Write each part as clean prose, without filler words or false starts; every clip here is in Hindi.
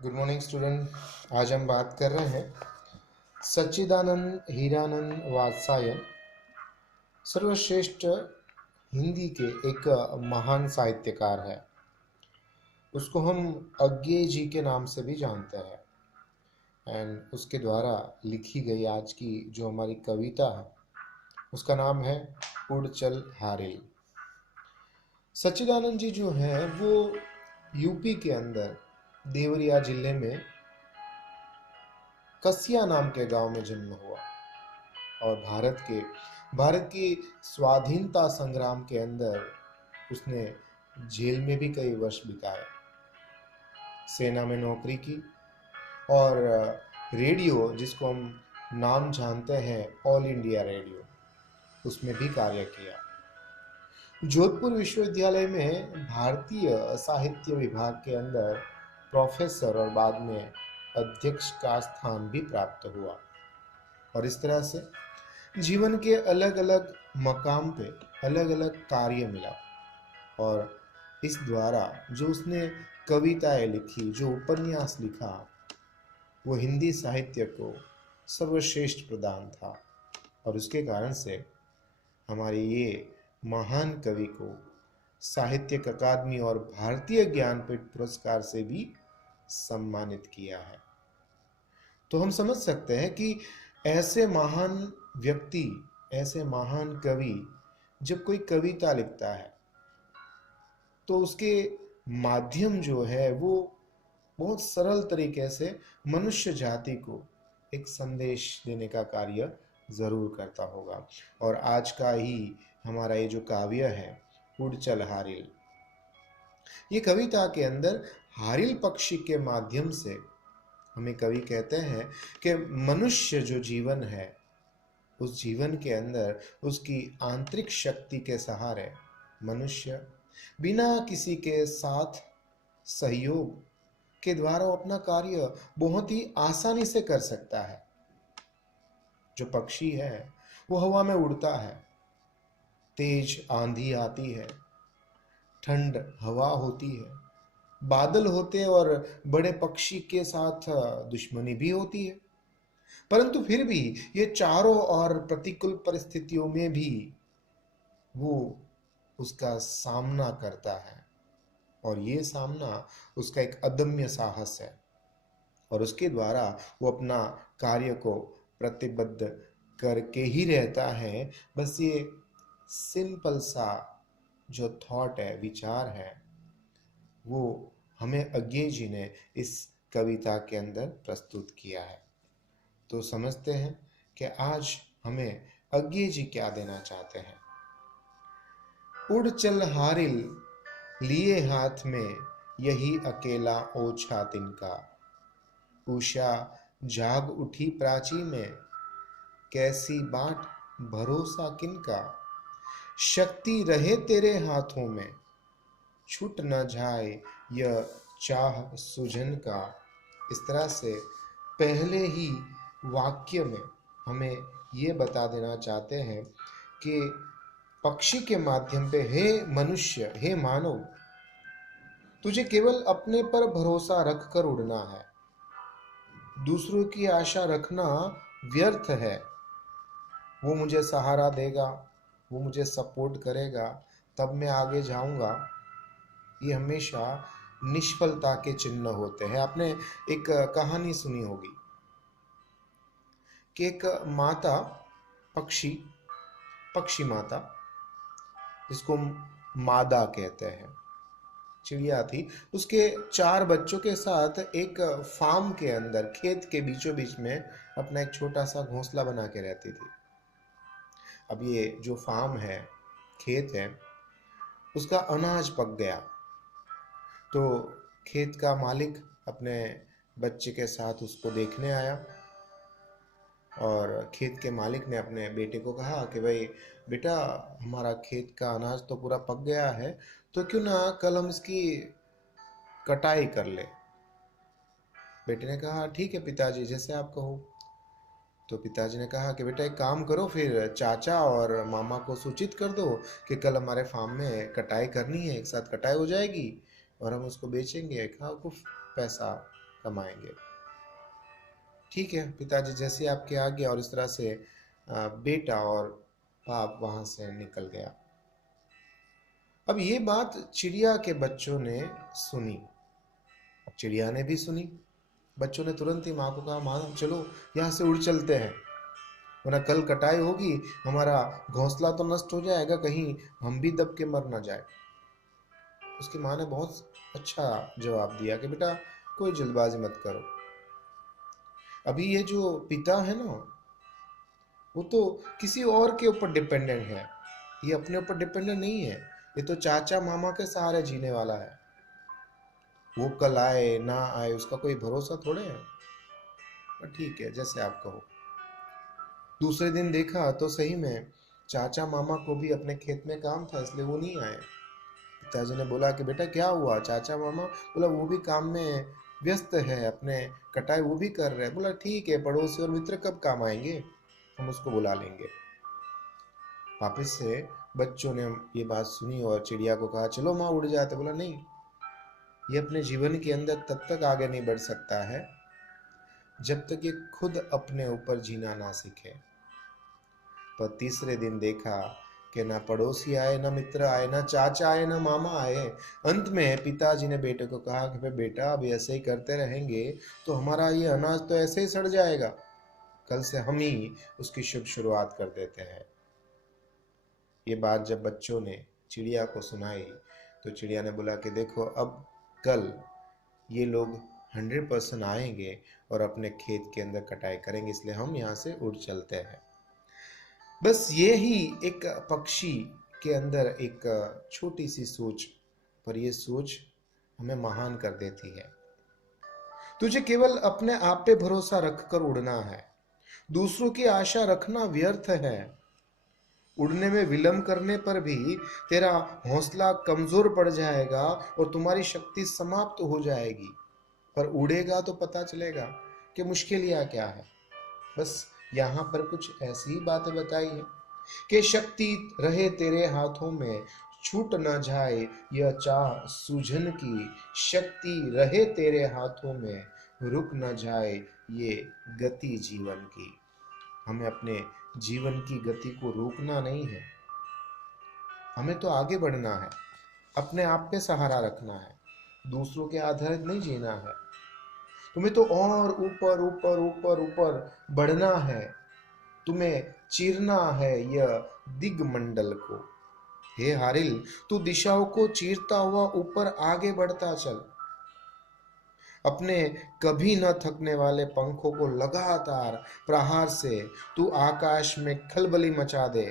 Good morning student. आज हम बात कर रहे हैं सच्चिदानंद हीरानंद वात्स्यायन, सर्वश्रेष्ठ हिंदी के एक महान साहित्यकार है। उसको हम अज्ञे जी के नाम से भी जानते हैं। एंड उसके द्वारा लिखी गई आज की जो हमारी कविता है उसका नाम है उड़ चल हारिल। सच्चिदानंद जी जो है वो यूपी के अंदर देवरिया जिले में कसिया नाम के गांव में जन्म हुआ और भारत की स्वाधीनता संग्राम के अंदर उसने जेल में भी कई वर्ष बिताए, सेना में नौकरी की और रेडियो जिसको हम नाम जानते हैं ऑल इंडिया रेडियो, उसमें भी कार्य किया। जोधपुर विश्वविद्यालय में भारतीय साहित्य विभाग के अंदर प्रोफेसर और बाद में अध्यक्ष का स्थान भी प्राप्त हुआ और इस तरह से जीवन के अलग अलग मकाम पे अलग अलग कार्य मिला और इस द्वारा जो उसने कविताएं लिखी, जो उपन्यास लिखा, वो हिंदी साहित्य को सर्वश्रेष्ठ प्रदान था और उसके कारण से हमारे ये महान कवि को साहित्यिक अकादमी और भारतीय ज्ञानपीठ पुरस्कार से भी सम्मानित किया है। तो हम समझ सकते हैं कि ऐसे महान व्यक्ति, ऐसे महान कवि जब कोई कविता लिखता है तो उसके माध्यम जो है वो बहुत सरल तरीके से मनुष्य जाति को एक संदेश देने का कार्य जरूर करता होगा। और आज का ही हमारा ये जो काव्य है उड़ चल हारिल, ये कविता के अंदर हारिल पक्षी के माध्यम से हमें कवि कहते हैं कि मनुष्य जो जीवन है उस जीवन के अंदर उसकी आंतरिक शक्ति के सहारे मनुष्य बिना किसी के साथ सहयोग के द्वारा अपना कार्य बहुत ही आसानी से कर सकता है। जो पक्षी है वो हवा में उड़ता है, तेज आंधी आती है, ठंड हवा होती है, बादल होते और बड़े पक्षी के साथ दुश्मनी भी होती है, परंतु फिर भी ये चारों और प्रतिकूल परिस्थितियों में भी वो उसका सामना करता है और ये सामना उसका एक अदम्य साहस है और उसके द्वारा वो अपना कार्य को प्रतिबद्ध करके ही रहता है। बस ये सिंपल सा जो थॉट है, विचार है, वो हमें अज्ञे जी ने इस कविता के अंदर प्रस्तुत किया है। तो समझते हैं कि आज हमें अज्ञे जी क्या देना चाहते हैं। उड़ चल हारिल लिए हाथ में यही अकेला ओछा तिनका, उषा जाग उठी प्राची में कैसी बाट भरोसा किनका, शक्ति रहे तेरे हाथों में छूट न जाए यह चाह सुजन का। इस तरह से पहले ही वाक्य में हमें ये बता देना चाहते हैं कि पक्षी के माध्यम पे, हे मनुष्य, हे मानव, तुझे केवल अपने पर भरोसा रखकर उड़ना है, दूसरों की आशा रखना व्यर्थ है। वो मुझे सहारा देगा, वो मुझे सपोर्ट करेगा, तब मैं आगे जाऊंगा, ये हमेशा निष्फलता के चिन्ह होते हैं। आपने एक कहानी सुनी होगी कि एक माता पक्षी, पक्षी माता जिसको मादा कहते हैं, चिड़िया थी, उसके 4 बच्चों के साथ एक फार्म के अंदर, खेत के बीचों बीच में अपना एक छोटा सा घोंसला बना के रहती थी। अब ये जो फार्म है, खेत है, उसका अनाज पक गया तो खेत का मालिक अपने बच्चे के साथ उसको देखने आया और खेत के मालिक ने अपने बेटे को कहा कि भाई बेटा, हमारा खेत का अनाज तो पूरा पक गया है, तो क्यों ना कल हम इसकी कटाई कर ले। बेटे ने कहा ठीक है पिताजी, जैसे आप कहो। तो पिताजी ने कहा कि बेटा एक काम करो, फिर चाचा और मामा को सूचित कर दो कि कल हमारे फार्म में कटाई करनी है, एक साथ कटाई हो जाएगी और हम उसको बेचेंगे, कहा खूब पैसा कमाएंगे। ठीक है पिताजी, जैसे आपके आज्ञा। और इस तरह से बेटा और बाप वहां से निकल गया। अब ये बात चिड़िया के बच्चों ने सुनी। चिड़िया ने भी सुनी। बच्चों ने तुरंत ही माँ को कहा, माँ चलो यहाँ से उड़ चलते हैं, वरना कल कटाई होगी, हमारा घोंसला तो नष्ट हो जाएगा, कहीं हम भी दब के मर ना जाए। उसकी माँ ने बहुत अच्छा जवाब दिया कि बेटा कोई जल्दबाजी मत करो। अभी ये जो पिता है ना, वो तो किसी और के ऊपर डिपेंडेंट है, ये अपने ऊपर डिपेंडेंट नहीं है। ये तो चाचा मामा के सहारे जीने वाला है। वो कल आए ना आए उसका कोई भरोसा थोड़े है। पर ठीक है, जैसे आप कहो। दूसरे दिन देखा तो सही में चाचा मामा को भी अपने खेत में काम था, इसलिए वो नहीं आए। पिताजी ने बोला कि बेटा क्या हुआ? चाचा मामा बोला वो भी काम में व्यस्त है, अपने कटाई वो भी कर रहे हैं। बोला ठीक है, पड़ोसी और मित्र कब काम आएंगे, हम उसको बुला लेंगे। वापस से बच्चों ने ये बात सुनी और चिड़िया को कहा चलो माँ उड़ जाते। बोला नहीं, ये अपने जीवन के अंदर तब तक आगे नहीं बढ़ सकता है जब तक ये खुद अपने ऊपर जीना ना सीखे। पर तीसरे दिन देखा कि ना पड़ोसी आए, ना मित्र आए, ना चाचा आए, ना मामा आए। अंत में पिताजी ने बेटे को कहा कि भाई बेटा अब ऐसे ही करते रहेंगे तो हमारा ये अनाज तो ऐसे ही सड़ जाएगा, कल से हम ही उसकी शुभ शुरुआत कर देते हैं। ये बात जब बच्चों ने चिड़िया को सुनाई तो चिड़िया ने बोला कि देखो अब कल ये लोग 100% आएंगे और अपने खेत के अंदर कटाई करेंगे, इसलिए हम यहाँ से उड़ चलते हैं। बस ये ही एक पक्षी के अंदर एक छोटी सी सोच, पर ये सोच हमें महान कर देती है। तुझे केवल अपने आप पे भरोसा रखकर उड़ना है, दूसरों की आशा रखना व्यर्थ है। उड़ने में विलंब करने पर भी तेरा हौसला कमजोर पड़ जाएगा और तुम्हारी शक्ति समाप्त हो जाएगी। पर उड़ेगा तो पता चलेगा कि मुश्किलियां क्या है। बस यहाँ पर कुछ ऐसी ही बातें बताई है कि शक्ति रहे तेरे हाथों में, छूट न जाए यह चाह सूझन की। शक्ति रहे तेरे हाथों में, रुक न जाए ये गति जीवन की। हमें अपने जीवन की गति को रोकना नहीं है, हमें तो आगे बढ़ना है, अपने आप पे सहारा रखना है, दूसरों के आधारित नहीं जीना है। तुम्हें तो और ऊपर ऊपर ऊपर ऊपर बढ़ना है, तुम्हें चीरना है यह दिगमंडल को। हे हारिल, तू दिशाओं को चीरता हुआ ऊपर आगे बढ़ता चल। अपने कभी न थकने वाले पंखों को लगातार प्रहार से तू आकाश में खलबली मचा दे।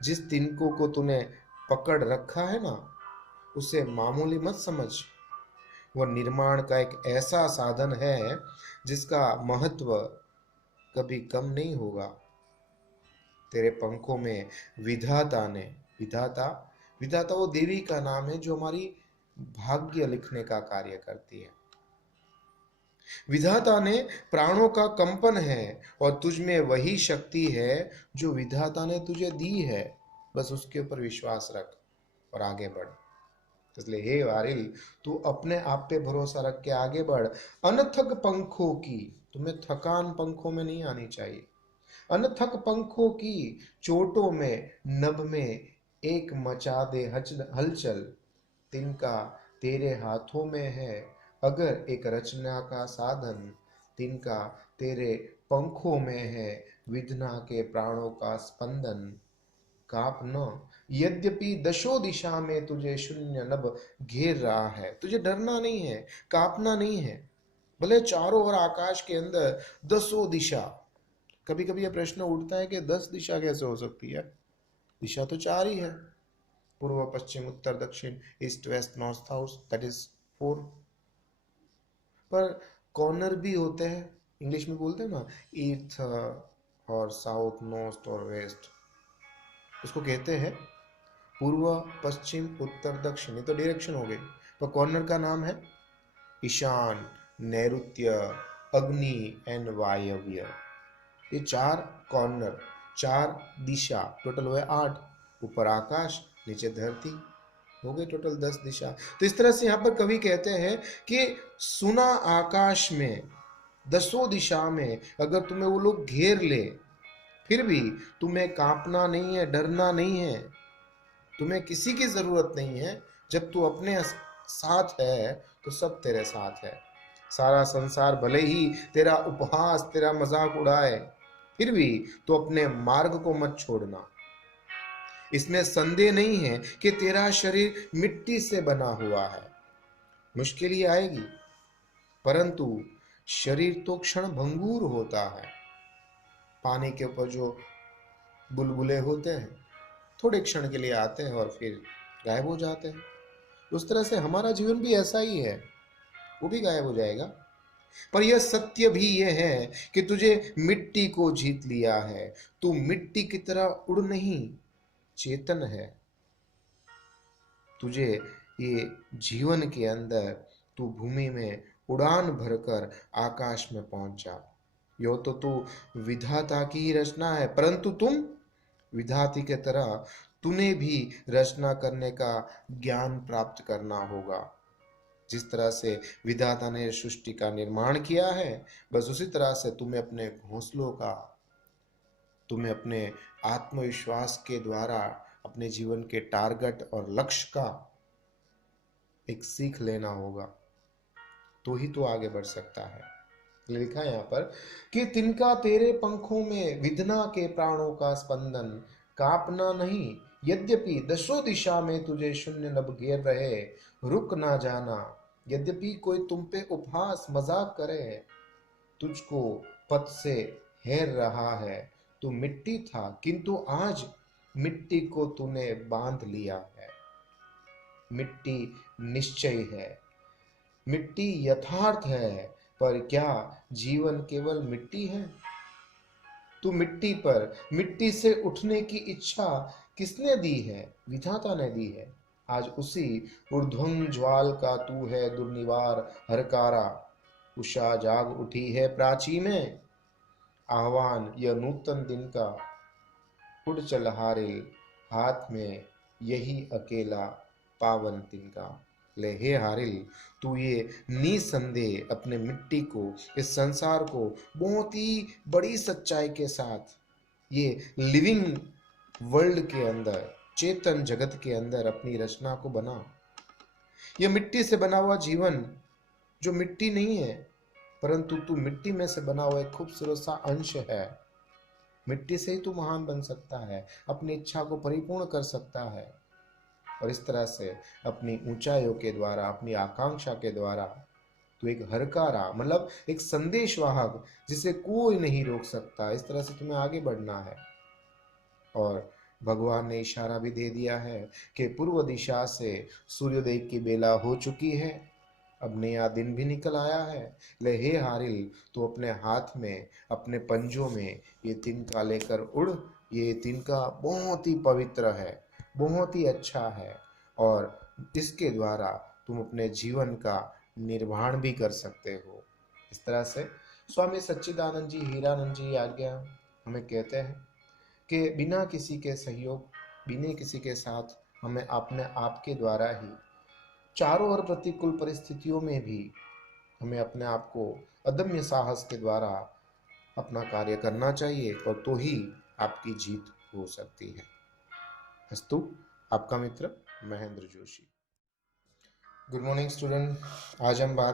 जिस तिनकों को तूने पकड़ रखा है ना, उसे मामूली मत समझ। वह निर्माण का एक ऐसा साधन है जिसका महत्व कभी कम नहीं होगा। तेरे पंखों में विधाता ने, विधाता, विधाता वो देवी का नाम है जो हमारी भाग्य लिखने का कार्य करती है। विधाता ने प्राणों का कंपन है और तुझ में वही शक्ति है जो विधाता ने तुझे दी है। बस उसके ऊपर विश्वास रख और आगे बढ़। इसलिए हे वारिल, तू अपने आप पे भरोसा रख के आगे बढ़। अनथक पंखों की, तुम्हें थकान पंखों में नहीं आनी चाहिए। अनथक पंखों की चोटों में नभ में एक मचा दे हलचल। तिनका तेरे हाथों में है अगर एक रचना का साधन। तिनका तेरे पंखों में है विधना के प्राणों का स्पंदन। काप न, यद्यपि दशो दिशा में तुझे शून्य नभ घेर रहा है, तुझे डरना नहीं है, कापना नहीं है। भले चारों ओर आकाश के अंदर दसों दिशा। कभी कभी यह प्रश्न उठता है कि 10 दिशा कैसे हो सकती है? दिशा तो 4 ही है, पूर्व पश्चिम उत्तर दक्षिण east west north south, that is 4। पर कॉर्नर भी होते हैं, इंग्लिश में बोलते हैं ना, ईस्ट और साउथ नॉर्थ और वेस्ट, उसको कहते हैं पूर्व पश्चिम उत्तर दक्षिण। ये तो डायरेक्शन हो गई, पर कॉर्नर का नाम है ईशान, नैऋत्य, अग्नि एंड वायव्य। ये 4 कॉर्नर, 4 दिशा, टोटल हुए 8। ऊपर आकाश, नीचे धरती, हो गए टोटल 10 दिशा। तो इस तरह से यहाँ पर कवि कहते हैं कि सुना आकाश में, दसों दिशा में अगर तुम्हें वो लोग घेर ले, फिर भी तुम्हें कांपना नहीं है, डरना नहीं है, तुम्हें किसी की जरूरत नहीं है। जब तू अपने साथ है तो सब तेरे साथ है। सारा संसार भले ही तेरा उपहास, तेरा मजाक उड़ाए, फिर भी तू अपने मार्ग को मत छोड़ना। इसमें संदेह नहीं है कि तेरा शरीर मिट्टी से बना हुआ है। मुश्किल ही आएगी, परंतु शरीर तो क्षण भंगुर होता है। पानी के ऊपर जो बुलबुले होते हैं, थोड़े क्षण के लिए आते हैं और फिर गायब हो जाते हैं। उस तरह से हमारा जीवन भी ऐसा ही है, वो भी गायब हो जाएगा। पर यह सत्य भी यह है कि तुझे मिट्टी को जीत लिया है। तू मिट्टी की तरह उड़ नहीं, चेतन है। तुझे ये जीवन के अंदर तू भूमि में उड़ान भरकर आकाश में पहुंच जा। यो तो तू विधाता की ही रचना है, परंतु तुम विधाती के तरह तूने भी रचना करने का ज्ञान प्राप्त करना होगा। जिस तरह से विधाता ने सृष्टि का निर्माण किया है, बस उसी तरह से तुम्हें अपने घोंसलों का, तुम्हें अपने आत्मविश्वास के द्वारा अपने जीवन के टारगेट और लक्ष्य का एक सीख लेना होगा, तो ही तो आगे बढ़ सकता है। लिखा है यहाँ पर कि तिनका तेरे पंखों में विधना के प्राणों का स्पंदन, कांपना नहीं, यद्यपि दसों दिशा में तुझे शून्य नभ घेर रहे, रुक ना जाना। यद्यपि कोई तुम पे उपहास मजाक करे, तुझको पथ से हेर रहा है, तू मिट्टी था किंतु आज मिट्टी को तूने बांध लिया है। मिट्टी निश्चय है, मिट्टी यथार्थ है, पर क्या जीवन केवल मिट्टी है? तू मिट्टी पर, मिट्टी से उठने की इच्छा किसने दी है? विधाता ने दी है। आज उसी ऊर्ध्वं ज्वाल का तू है दुर्निवार हरकारा। उषा जाग उठी है प्राची में, आह्वान यह नूतन दिन का, उड़ चल हारिल, हाथ में यही अकेला पावन तिनका। ले हे हारिल, तू ये निसंदेह अपने मिट्टी को, इस संसार को बहुत ही बड़ी सच्चाई के साथ, ये लिविंग वर्ल्ड के अंदर, चेतन जगत के अंदर अपनी रचना को बना। यह मिट्टी से बना हुआ जीवन जो मिट्टी नहीं है, परंतु तू मिट्टी में से बना हुआ एक खूबसूरत सा अंश है। मिट्टी से ही तू महान बन सकता है, अपनी इच्छा को परिपूर्ण कर सकता है, और इस तरह से अपनी ऊंचाइयों के द्वारा, अपनी आकांक्षा के द्वारा तू एक हरकारा, मतलब एक संदेश वाहक जिसे कोई नहीं रोक सकता, इस तरह से तुम्हें आगे बढ़ना है। और भगवान ने इशारा भी दे दिया है कि पूर्व दिशा से सूर्योदय की बेला हो चुकी है, अब नया दिन भी निकल आया है। ले हे हारिल, तो अपने हाथ में, अपने पंजों में ये तिनका लेकर उड़। ये तिनका बहुत ही पवित्र है, बहुत ही अच्छा है, और इसके द्वारा तुम अपने जीवन का निर्माण भी कर सकते हो। इस तरह से स्वामी सच्चिदानंद जी, हीरानंद जी आज्ञा हमें कहते हैं कि बिना किसी के सहयोग, बिना किसी के साथ, हमें अपने आप के द्वारा ही चारों ओर प्रतिकूल परिस्थितियों में भी हमें अपने आप को अदम्य साहस के द्वारा अपना कार्य करना चाहिए, और तो ही आपकी जीत हो सकती है। अस्तु, आपका मित्र Mahendra Joshi. Good morning student. आज हम बात